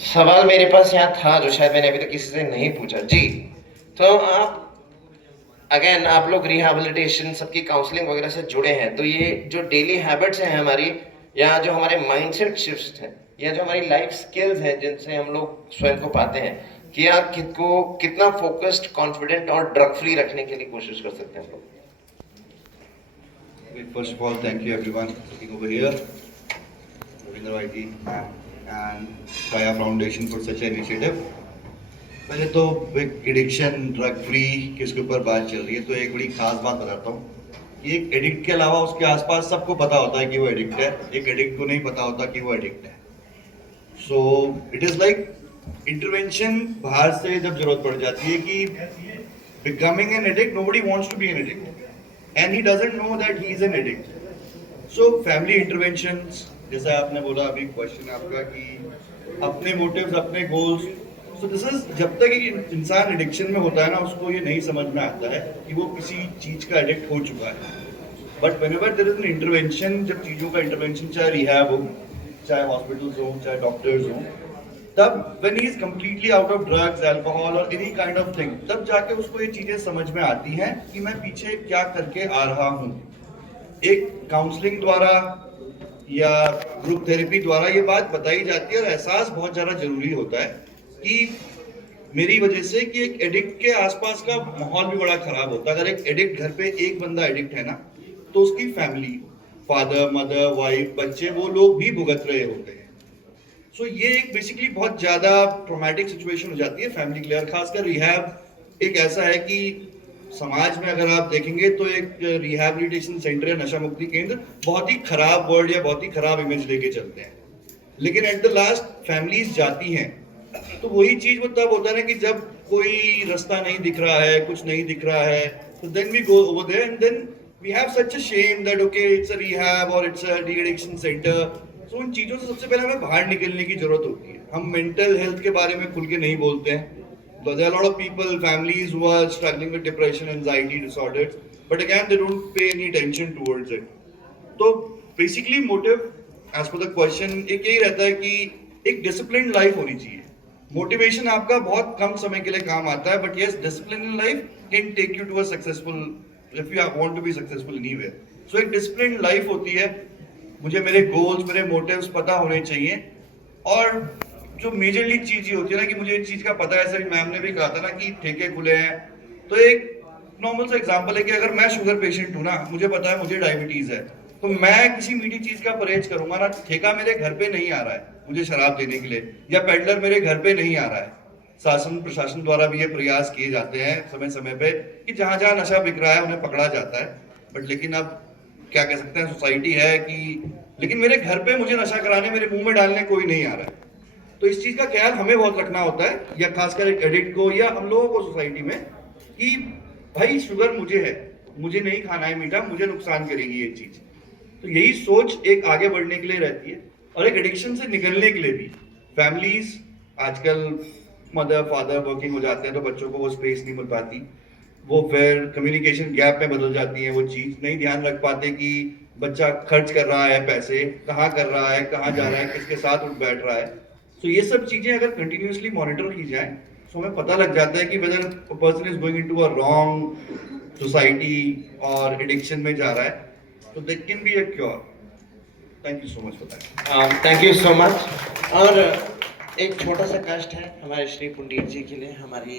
सवाल मेरे पास यहाँ था जो शायद मैंने अभी तक किसी से नहीं पूछा जी। तो आप अगेन आप लोग रिहैबिलिटेशन सबकी काउंसलिंग वगैरह से जुड़े हैं, तो ये जो डेली हैबिट्स हैं हमारी, या जो हमारे माइंडसेट शिफ्ट्स हैं, या जो हमारी लाइफ स्किल्स हैं जिनसे हम लोग स्वयं को पाते हैं कि आप खुद को कितना फोकस्ड, कॉन्फिडेंट और ड्रग फ्री रखने के लिए कोशिश कर सकते हैं हम लोग। First of all, thank you everyone for being over here. Ravinder Vaidhi and Kaya Foundation for such an initiative. पहले तो एक एडिक्शन ड्रग फ्री किसके ऊपर बात चल रही है, तो एक बड़ी खास बात बताता हूँ कि एक एडिक्ट के अलावा उसके आसपास सबको पता होता है कि वो एडिक्ट है, एक एडिक्ट को नहीं पता होता कि वो एडिक्ट है। So it is like intervention बाहर से जब जरूरत पड़ जाती है कि becoming an addict, nobody wants to be an addict and he doesn't know that he is an addict. So family interventions, जैसा आपने बोला अभी क्वेश्चन आपका कि अपने मोटिव्स, अपने गोल्स, सो दिस इज, जब तक एक इंसान एडिक्शन में होता है ना, उसको ये नहीं समझ में आता है कि वो किसी चीज का एडिक्ट हो चुका है। But whenever there is an intervention, जब चीजों का इंटरवेंशन, चाहे रिहैब हो, चाहे हॉस्पिटल्स हो, चाहे डॉक्टर्स हो, तब when he is completely out of drugs, alcohol और एनी काइंड ऑफ थिंग, तब जाके उसको ये चीजें समझ में आती हैं कि मैं पीछे क्या करके आ रहा हूँ। एक काउंसलिंग द्वारा या ग्रुप थेरेपी द्वारा ये बात बताई जाती है और एहसास बहुत ज्यादा जरूरी होता है कि मेरी वजह से कि एक एडिक्ट के आसपास का माहौल भी बड़ा खराब होता है। अगर एक एडिक्ट घर पे एक बंदा एडिक्ट है ना, तो उसकी फैमिली, फादर, मदर, वाइफ, बच्चे, वो लोग भी भुगत रहे होते हैं। सो ये एक बेसिकली बहुत ज्यादा ट्रॉमेटिक सिचुएशन हो जाती है फैमिली के लिए। और खासकर रिहैब एक ऐसा है कि समाज में अगर आप देखेंगे तो एक रिहैबिलिटेशन सेंटर या नशा मुक्ति केंद्र बहुत ही खराब वर्ड या बहुत ही खराब इमेज लेके चलते हैं, लेकिन एट द लास्ट फैमिलीज जाती हैं। तो वही चीज वो तब होता है ना कि जब कोई रास्ता नहीं दिख रहा है, कुछ नहीं दिख रहा है, तो then we go over there and then we have such a shame that okay it's a rehab और it's a de addiction centre. So उन चीजों से सबसे पहले हमें बाहर निकलने की जरूरत होती है। हम मेंटल हेल्थ के बारे में खुल के नहीं बोलते हैं। There are a lot of people, families who are struggling with depression, anxiety disorders, but again they don't pay any attention towards it. तो basically motive as per the question एक यही रहता है कि एक डिसिप्लिन्ड लाइफ होनी चाहिए। Motivation आपका बहुत कम समय के लिए काम आता है, but yes, discipline in life can take you to a successful, if you want to be successful anywhere. So एक डिसिप्लिन्ड लाइफ होती है। मुझे मेरे गोल्स, मेरे मोटिव्स पता होने चाहिए। और जो मेजरली चीज ये होती है ना कि मुझे इस चीज का पता है, ऐसे मैम ने भी कहा था ना कि ठेके खुले हैं। तो एक नॉर्मल सा एग्जांपल है कि अगर मैं शुगर पेशेंट हूँ ना, मुझे पता है मुझे डायबिटीज है, तो मैं किसी मीठी चीज का परहेज करूंगा ना। ठेका मेरे घर पे नहीं आ रहा है मुझे शराब देने के लिए, या पेडलर मेरे घर पे नहीं आ रहा है। शासन प्रशासन द्वारा भी ये प्रयास किए जाते हैं समय समय पे कि जहां जहां नशा बिक रहा है उन्हें पकड़ा जाता है। बट लेकिन अब क्या कह सकते हैं, सोसाइटी है कि लेकिन मेरे घर पे मुझे नशा कराने, मेरे मुंह में डालने कोई नहीं आ रहा है। तो इस चीज का ख्याल हमें बहुत रखना होता है, या खासकर एक एडिक्ट को या हम लोगों को सोसाइटी में, कि भाई शुगर मुझे है, मुझे नहीं खाना है मीठा, मुझे नुकसान करेगी ये चीज। तो यही सोच एक आगे बढ़ने के लिए रहती है। और एक एडिक्शन से निकलने के लिए भी फैमिलीज, आजकल मदर फादर वर्किंग हो जाते हैं तो बच्चों को वो स्पेस नहीं मिल पाती, वो फिर कम्युनिकेशन गैप में बदल जाती है। वो चीज नहीं ध्यान रख पाते कि बच्चा खर्च कर रहा है पैसे, कहाँ कर रहा है, कहाँ जा रहा है, किसके साथ उठ बैठ रहा है। तो ये सब चीजें अगर कंटिन्यूसली मॉनिटर की जाए तो हमें पता लग जाता है कि weather a person is going into a wrong society और एडिक्शन में जा रहा है, तो that can be a cure. Thank you so much for that. Thank you so much. और एक छोटा सा कष्ट है हमारे श्री पंडित जी के लिए, हमारी